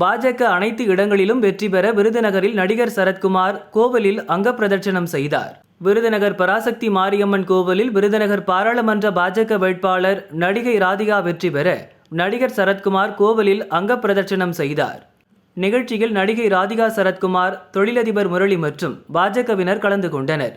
பாஜக அனைத்து இடங்களிலும் வெற்றி பெற விருதுநகரில் நடிகர் சரத்குமார் கோவிலில் அங்கப்பிரதட்சணம் செய்தார். விருதுநகர் பராசக்தி மாரியம்மன் கோவிலில் விருதுநகர் பாராளுமன்ற பாஜக வேட்பாளர் நடிகை ராதிகா வெற்றி பெற நடிகர் சரத்குமார் கோவிலில் அங்கப்பிரதட்சணம் செய்தார். நிகழ்ச்சியில் நடிகை ராதிகா சரத்குமார் தொழிலதிபர் முரளி மற்றும் பாஜகவினர் கலந்து கொண்டனர்.